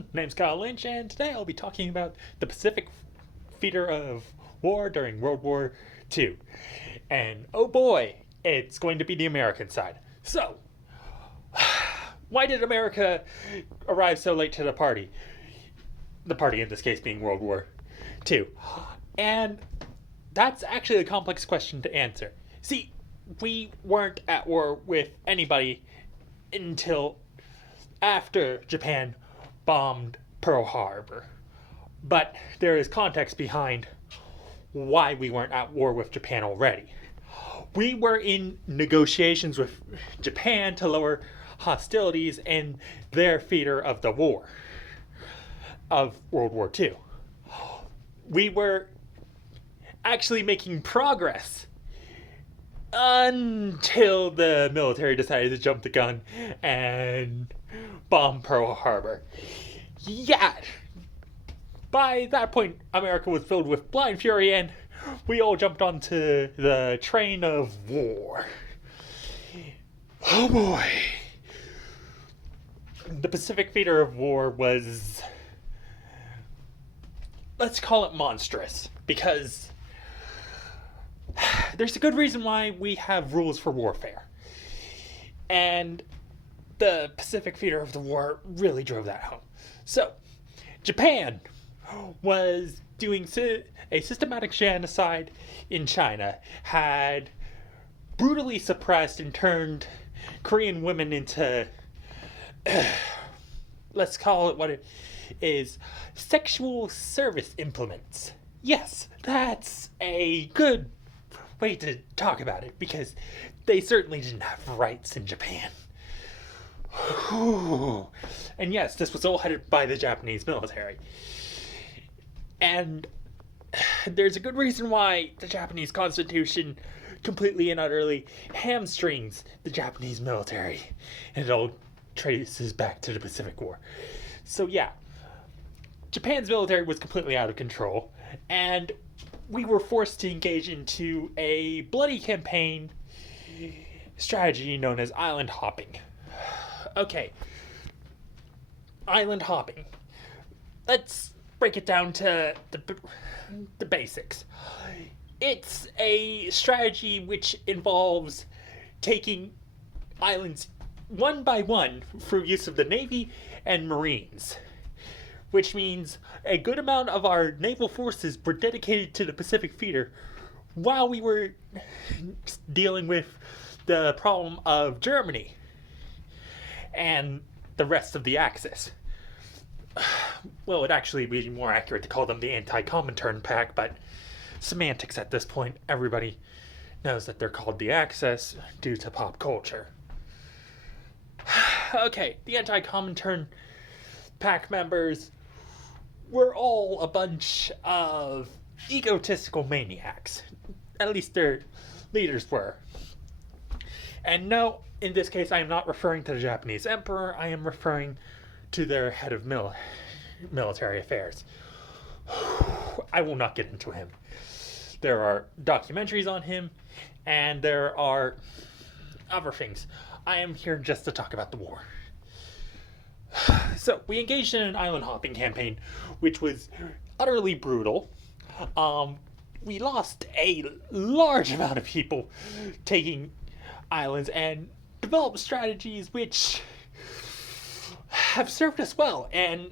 everyone. My name's Kyle Lynch, and today I'll be talking about the Pacific theater of war during World War II. And oh boy, it's going to be the American side. So, why did America arrive so late to the party? The party in this case being World War II. And that's actually a complex question to answer. See, we weren't at war with anybody until after Japan bombed Pearl Harbor. But there is context behind why we weren't at war with Japan already. We were in negotiations with Japan to lower hostilities in their theater of the war, of World War II. We were actually making progress until the military decided to jump the gun and bomb Pearl Harbor. Yeah, by that point, America was filled with blind fury, and we all jumped onto the train of war. Oh boy. The Pacific theater of war was, let's call it monstrous, because there's a good reason why we have rules for warfare. And the Pacific theater of the war really drove that home. So, Japan was doing a systematic genocide in China, had brutally suppressed and turned Korean women into, let's call it what it is, sexual service implements. Yes, that's a good way to talk about it, because they certainly didn't have rights in Japan. And yes, this was all headed by the Japanese military. And there's a good reason why the Japanese Constitution completely and utterly hamstrings the Japanese military. And it all traces back to the Pacific War. So yeah, Japan's military was completely out of control, and we were forced to engage into a bloody campaign strategy known as island hopping. Okay, island hopping. Let's break it down to the basics. It's a strategy which involves taking islands one by one through use of the Navy and Marines, which means a good amount of our naval forces were dedicated to the Pacific theater while we were dealing with the problem of Germany and the rest of the Axis. Well, it'd actually be more accurate to call them the Anti-Comintern Pact, but semantics at this point. Everybody knows that they're called the Axis due to pop culture. Okay, the Anti-Comintern Pact members were all a bunch of egotistical maniacs. At least their leaders were. And no, in this case, I am not referring to the Japanese emperor. I am referring to their head of military affairs. I will not get into him. There are documentaries on him, and there are other things. I am here just to talk about the war. So, we engaged in an island hopping campaign, which was utterly brutal. We lost a large amount of people taking islands, and developed strategies which have served us well. And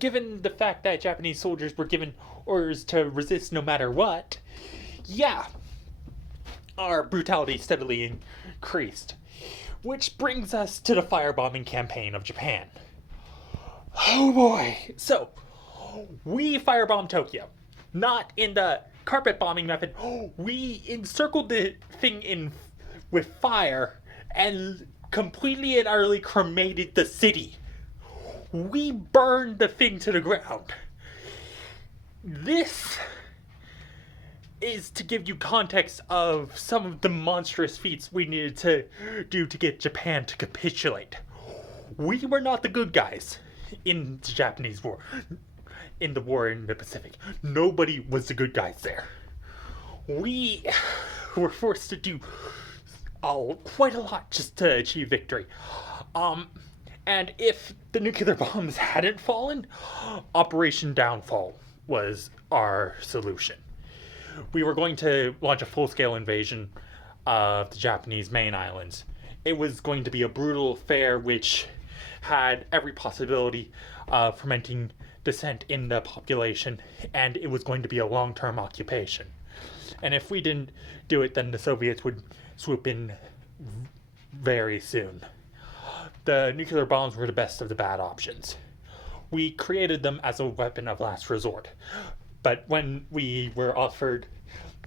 given the fact that Japanese soldiers were given orders to resist no matter what, yeah, our brutality steadily increased. Which brings us to the firebombing campaign of Japan. Oh boy. So, we firebombed Tokyo. Not in the carpet bombing method. We encircled the thing in with fire and completely and utterly cremated the city. We burned the thing to the ground. This is to give you context of some of the monstrous feats we needed to do to get Japan to capitulate. We were not the good guys in the Japanese war, in the war in the Pacific. Nobody was the good guys there. We were forced to do quite a lot just to achieve victory. And if the nuclear bombs hadn't fallen, Operation Downfall was our solution. We were going to launch a full-scale invasion of the Japanese main islands. It was going to be a brutal affair which had every possibility of fermenting dissent in the population, and it was going to be a long-term occupation. And if we didn't do it, then the Soviets would swoop in very soon. The nuclear bombs were the best of the bad options. We created them as a weapon of last resort. But when we were offered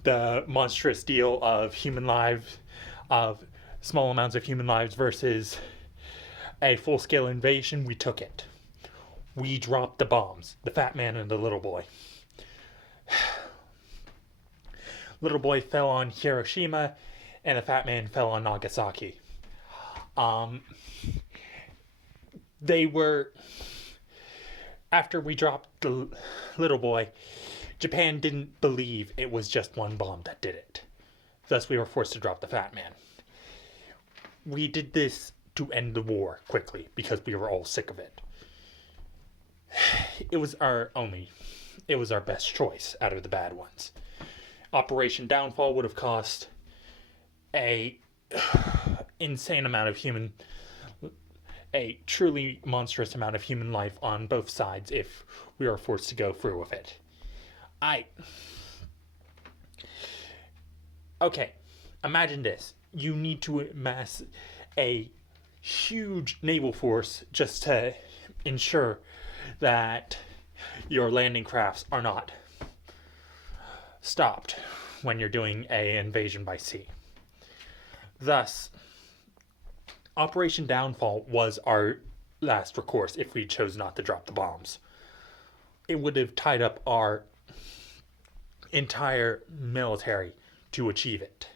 the monstrous deal of human lives, of small amounts of human lives versus a full-scale invasion, we took it. We dropped the bombs, the fat man and the little boy. Little boy fell on Hiroshima, and the fat man fell on Nagasaki. They were... After we dropped the little boy, Japan didn't believe it was just one bomb that did it. Thus, we were forced to drop the fat man. We did this to end the war quickly because we were all sick of it. It was our best choice out of the bad ones. Operation Downfall would have cost a truly monstrous amount of human life on both sides if we were forced to go through with it. Okay, imagine this. You need to amass a huge naval force just to ensure that your landing crafts are not stopped when you're doing an invasion by sea. Thus, Operation Downfall was our last recourse if we chose not to drop the bombs. It would have tied up our entire military to achieve it.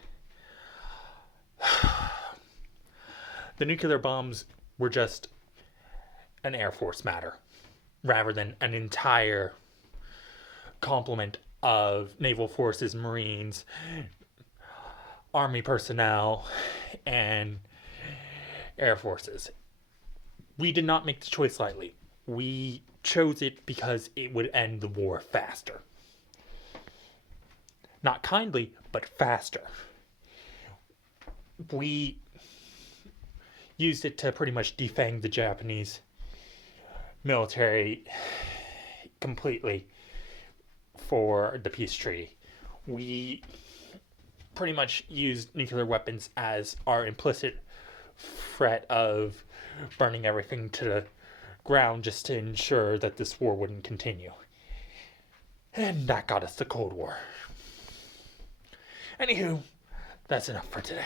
The nuclear bombs were just an Air Force matter, rather than an entire complement of naval forces, Marines, Army personnel, and Air Forces. We did not make the choice lightly. We chose it because it would end the war faster. Not kindly, but faster. We used it to pretty much defang the Japanese military completely for the peace treaty. We pretty much used nuclear weapons as our implicit threat of burning everything to the ground just to ensure that this war wouldn't continue. And that got us the Cold War. Anywho, that's enough for today.